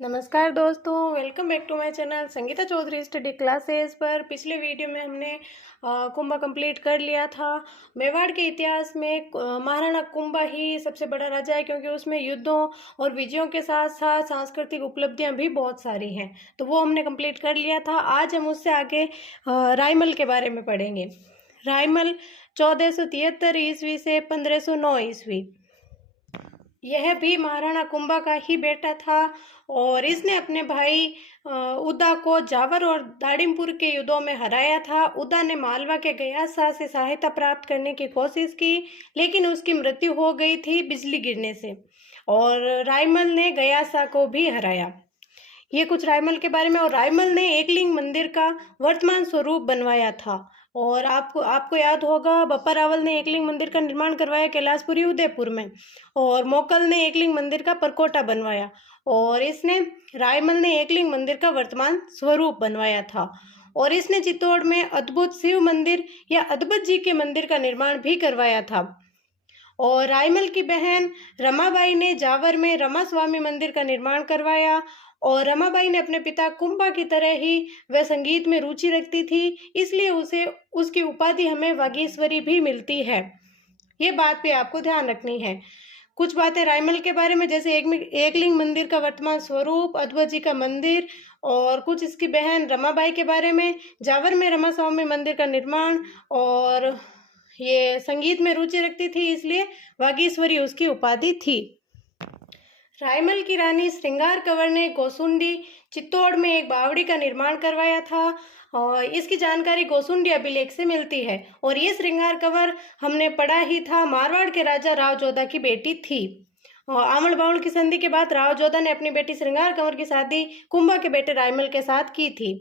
नमस्कार दोस्तों, welcome back to my channel Sangeeta Chaudhary study classes पर। पिछले वीडियो में हमने कुंभा कंप्लीट कर लिया था। मेवाड़ के इतिहास में महाराणा कुंभा ही सबसे बड़ा राजा है, क्योंकि उसमें युद्धों और विजयों के साथ साथ सांस्कृतिक उपलब्धियां भी बहुत सारी हैं, तो वो हमने कंप्लीट कर लिया था। आज हम उससे आगे रायमल के बारे में पढ़ेंगे। रायमल 1473 ईस्वी से 1509 ईस्वी। यह भी महाराणा कुंभा का ही बेटा था और इसने अपने भाई उदा को जावर और दाड़िमपुर के युद्धों में हराया था। उदा ने मालवा के गयासा से सहायता प्राप्त करने की कोशिश की, लेकिन उसकी मृत्यु हो गई थी बिजली गिरने से, और रायमल ने गयासा को भी हराया। ये कुछ रायमल के बारे में। और रायमल ने एकलिंग मंदिर का वर्तमान स्वरूप बनवाया था। और आपको याद होगा, बप्पा रावल ने एकलिंग मंदिर का निर्माण करवाया कैलाशपुरी उदयपुर में, और मोकल ने एकलिंग मंदिर का परकोटा बनवाया, और इसने रायमल ने एकलिंग मंदिर का वर्तमान स्वरूप बनवाया था। और इसने चित्तौड़ में अद्भुत शिव मंदिर या अद्भुत जी के मंदिर का निर्माण भी करवाया था। और रायमल की बहन रमाबाई ने जावर में रमा स्वामी मंदिर का निर्माण करवाया। और रमाबाई ने अपने पिता कुंभा की तरह ही वह संगीत में रुचि रखती थी, इसलिए उसे उसकी उपाधि हमें वागीश्वरी भी मिलती है। ये बात भी आपको ध्यान रखनी है। कुछ बातें रायमल के बारे में, जैसे एकलिंग मंदिर का वर्तमान स्वरूप, अद्वैत जी का मंदिर, और कुछ इसकी बहन रमाबाई के बारे में, जावर में रमा स्वामी मंदिर का निर्माण, और ये संगीत में रुचि रखती थी, इसलिए वागीश्वरी उसकी उपाधि थी। रायमल की रानी श्रृंगार कंवर ने गोसुंडी चित्तौड़ में एक बावड़ी का निर्माण करवाया था, और इसकी जानकारी गोसुंडी अभिलेख से मिलती है। और ये श्रृंगार कंवर हमने पढ़ा ही था, मारवाड़ के राजा राव जोधा की बेटी थी। आमल बाउल की संधि के बाद राव जोधा ने अपनी बेटी श्रृंगार कंवर की शादी कुंभा के बेटे रायमल के साथ की थी।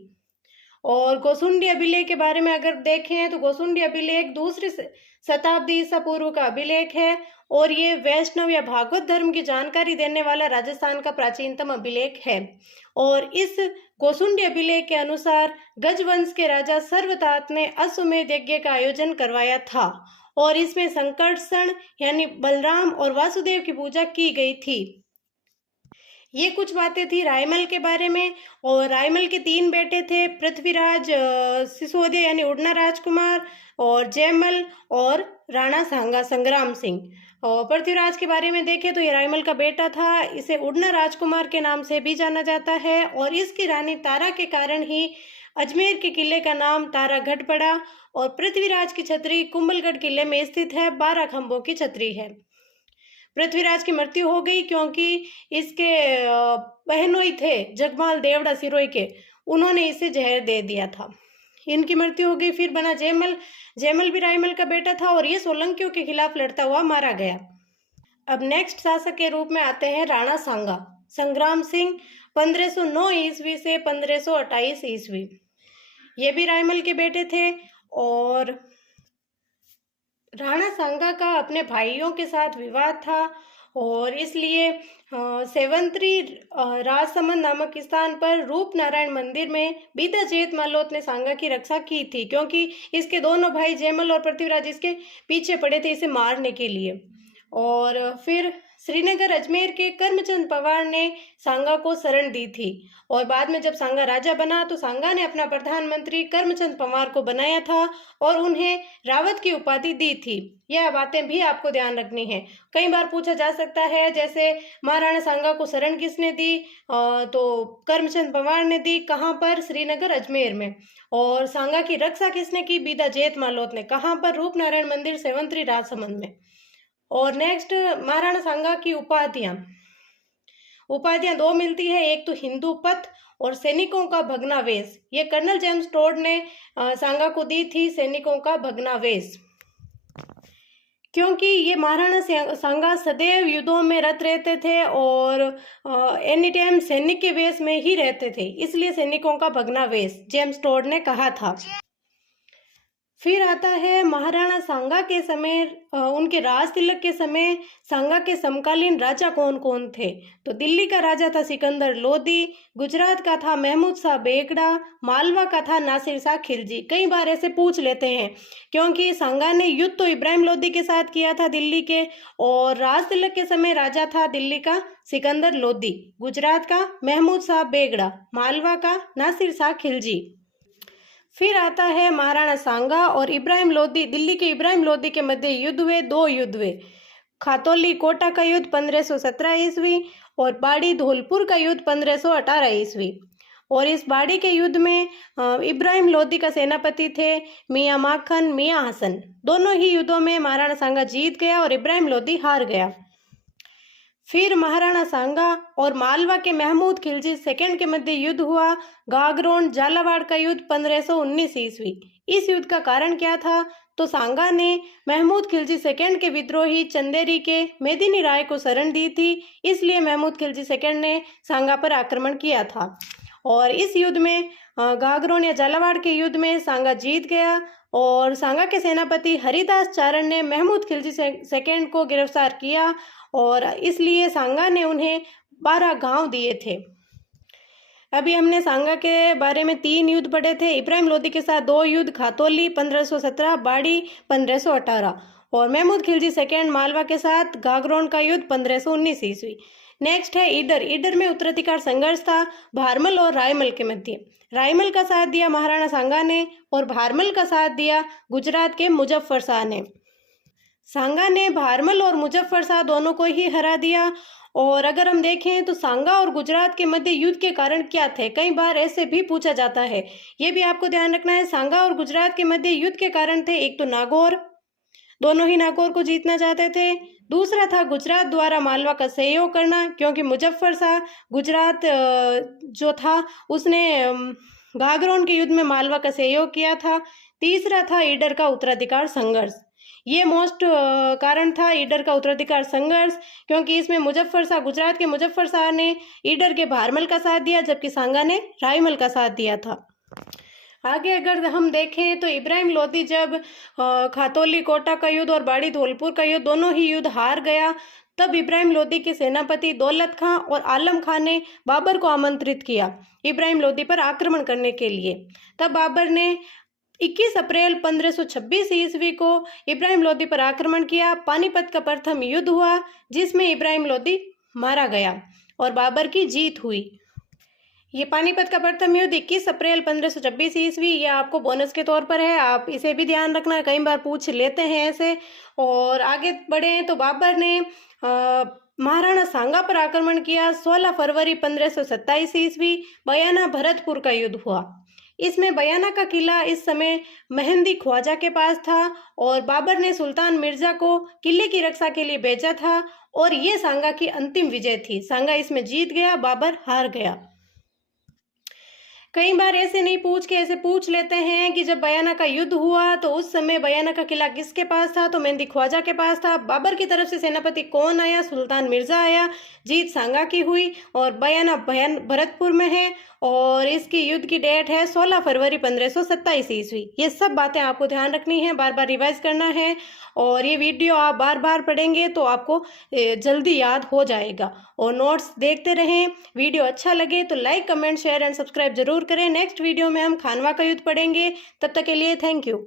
और गोसुंडी अभिलेख के बारे में अगर देखें तो गोसुंडी अभिलेख दूसरी शताब्दी ईसा पूर्व का अभिलेख है, और ये वैष्णव या भागवत धर्म की जानकारी देने वाला राजस्थान का प्राचीनतम अभिलेख है। और इस गोसुंडी अभिलेख के अनुसार गजवंश के राजा सर्वतात ने अश्वमेध यज्ञ का आयोजन करवाया था, और इसमें संकर्षण यानी बलराम और वासुदेव की पूजा की गई थी। ये कुछ बातें थी रायमल के बारे में। और रायमल के 3 बेटे थे, पृथ्वीराज, सिसोदिया यानी उड़ना राजकुमार, और जयमल, और राणा सांगा संग्राम सिंह। और पृथ्वीराज के बारे में देखें तो ये रायमल का बेटा था, इसे उड़ना राजकुमार के नाम से भी जाना जाता है, और इसकी रानी तारा के कारण ही अजमेर के किले का नाम तारागढ़ पड़ा। और पृथ्वीराज की छतरी कुंभलगढ़ किले में स्थित है, 12 खंभों की छतरी है। पृथ्वीराज की मृत्यु हो गई क्योंकि इसके बहनोई थे जगमाल देवड़ा सिरोई के, उन्होंने इसे जहर दे दिया था, इनकी मृत्यु हो गई। फिर बना जयमल। जयमल भी रायमल का बेटा था, और ये सोलंकियों के खिलाफ लड़ता हुआ मारा गया। अब नेक्स्ट शासक के रूप में आते हैं राणा सांगा संग्राम सिंह, 1509 ईस्वी से 1528 ईस्वी। ये भी रायमल के बेटे थे। और राणा सांगा का अपने भाइयों के साथ विवाद था, और इसलिए सेवंतरी राजसमंद नामक स्थान पर रूप नारायण मंदिर में बीता जेठ मालोत ने सांगा की रक्षा की थी, क्योंकि इसके दोनों भाई जयमल और पृथ्वीराज इसके पीछे पड़े थे इसे मारने के लिए। और फिर श्रीनगर अजमेर के करमचंद पवार ने सांगा को शरण दी थी, और बाद में जब सांगा राजा बना तो सांगा ने अपना प्रधानमंत्री करमचंद पवार को बनाया था, और उन्हें रावत की उपाधि दी थी। यह बातें भी आपको ध्यान रखनी है, कई बार पूछा जा सकता है। जैसे महाराणा सांगा को शरण किसने दी, तो करमचंद पवार ने दी। कहाँ पर? श्रीनगर अजमेर में। और सांगा की रक्षा किसने की? बीदा जेठ मालोत ने। कहाँ पर? रूप नारायण मंदिर सेवंतरी राजसमंद में। और नेक्स्ट, महाराणा सांगा की उपाधियां 2 मिलती है, एक तो हिंदू पथ और सैनिकों का भगनावेश। ये कर्नल जेम्स टोड ने सांगा को दी थी, सैनिकों का भगनावेश, क्योंकि ये महाराणा सांगा सदैव युद्धों में रत रहते थे और एनी टाइम सैनिक के वेश में ही रहते थे, इसलिए सैनिकों का भगनावेश जेम्स टोड ने कहा था। फिर आता है महाराणा सांगा के समय, उनके राज तिलक के समय सांगा के समकालीन राजा कौन कौन थे। तो दिल्ली का राजा था सिकंदर लोदी, गुजरात का था महमूद शाह बेगड़ा, मालवा का था नासिर शाह खिलजी। कई बार ऐसे पूछ लेते हैं क्योंकि सांगा ने युद्ध तो इब्राहिम लोदी के साथ किया था दिल्ली के, और राज तिलक के समय राजा था दिल्ली का सिकंदर लोदी, गुजरात का महमूद शाह बेगड़ा, मालवा का नासिर शाह खिलजी। फिर आता है महाराणा सांगा और इब्राहिम लोदी, दिल्ली के इब्राहिम लोदी के मध्य युद्ध हुए, दो युद्ध हुए। खातौली कोटा का युद्ध 1517 ईस्वी और बाड़ी धौलपुर का युद्ध 1518 ईस्वी। और इस बाड़ी के युद्ध में इब्राहिम लोदी का सेनापति थे मियाँ माखन, मियाँ हसन। दोनों ही युद्धों में महाराणा सांगा जीत गया और इब्राहिम लोदी हार गया। फिर महाराणा सांगा और मालवा के महमूद खिलजी सेकंड के मध्य युद्ध हुआ, गागरोन झालावाड़ का युद्ध 1519 ईस्वी। इस युद्ध का कारण क्या था? तो सांगा ने महमूद खिलजी सेकंड के विद्रोही चंदेरी के मेदिनी राय को शरण दी थी, इसलिए महमूद खिलजी सेकंड ने सांगा पर आक्रमण किया था। और इस युद्ध में, गागरोन या झालावाड़ के युद्ध में सांगा जीत गया और सांगा के सेनापति हरिदास चारण ने महमूद खिलजी सेकंड को गिरफ्तार किया और इसलिए सांगा ने उन्हें 12 गांव दिए थे। अभी हमने सांगा के बारे में 3 युद्ध पढ़े थे, इब्राहिम लोदी के साथ 2 युद्ध, खातौली 1517, बाड़ी 1518 और महमूद खिलजी सेकंड मालवा के साथ गागरोन का युद्ध 1519 ईस्वी। नेक्स्ट है ईडर। ईडर में उत्तराधिकार संघर्ष था भारमल और रायमल के मध्य। रायमल का साथ दिया महाराणा सांगा ने और भारमल का साथ दिया गुजरात के मुजफ्फर शाह ने। सांगा ने भारमल और मुजफ्फर शाह दोनों को ही हरा दिया। और अगर हम देखें तो सांगा और गुजरात के मध्य युद्ध के कारण क्या थे, कई बार ऐसे भी पूछा जाता है, ये भी आपको ध्यान रखना है। सांगा और गुजरात के मध्य युद्ध के कारण थे, एक तो नागौर, दोनों ही नागौर को जीतना चाहते थे। दूसरा था गुजरात द्वारा मालवा का सहयोग करना, क्योंकि मुजफ्फर शाह गुजरात जो था उसने गागरोन के युद्ध में मालवा का सहयोग किया था। तीसरा था ईडर का उत्तराधिकार संघर्ष। ये मोस्ट कारण था ईडर का उत्तराधिकार संघर्ष, क्योंकि इसमें मुजफ्फर शाह, गुजरात के मुजफ्फर शाह ने ईडर के भारमल का साथ दिया, जबकि सांगा ने रायमल का साथ दिया था। आगे अगर हम देखें तो इब्राहिम लोदी जब खातौली कोटा का युद्ध और बाड़ी धौलपुर का युद्ध, दोनों ही युद्ध हार गया, तब इब्राहिम लोदी के सेनापति दौलत खां और आलम खां ने बाबर को आमंत्रित किया इब्राहिम लोदी पर आक्रमण करने के लिए। तब बाबर ने 21 अप्रैल 1526 ईस्वी को इब्राहिम लोदी पर आक्रमण किया। पानीपत का प्रथम युद्ध हुआ जिसमें इब्राहिम लोदी मारा गया और बाबर की जीत हुई। ये पानीपत का प्रथम युद्ध 21 अप्रैल 1526 ईस्वी, यह आपको बोनस के तौर पर है, आप इसे भी ध्यान रखना, कई बार पूछ लेते हैं ऐसे। और आगे बढ़े तो बाबर ने महाराणा सांगा पर आक्रमण किया। 16 फरवरी 1527 ईस्वी बयाना भरतपुर का युद्ध हुआ। इसमें बयाना का किला इस समय मेहंदी ख्वाजा के पास था और बाबर ने सुल्तान मिर्जा को किले की रक्षा के लिए भेजा था और ये सांगा की अंतिम विजय थी। सांगा इसमें जीत गया, बाबर हार गया। कई बार ऐसे नहीं पूछ के ऐसे पूछ लेते हैं कि जब बयाना का युद्ध हुआ तो उस समय बयाना का किला किसके पास था, तो मेहंदी ख्वाजा के पास था। बाबर की तरफ से सेनापति कौन आया? सुल्तान मिर्जा आया। जीत सांगा की हुई और बयाना भरतपुर में है और इसकी युद्ध की डेट है 16 फरवरी 1527 ईस्वी। ये सब बातें आपको ध्यान रखनी है, बार बार रिवाइज करना है और ये वीडियो आप बार बार पढ़ेंगे तो आपको जल्दी याद हो जाएगा। और नोट्स देखते रहें। वीडियो अच्छा लगे तो like, comment, share and subscribe जरूर करें। नेक्स्ट वीडियो में हम खानवा का युद्ध पढ़ेंगे। तब तक के लिए थैंक यू।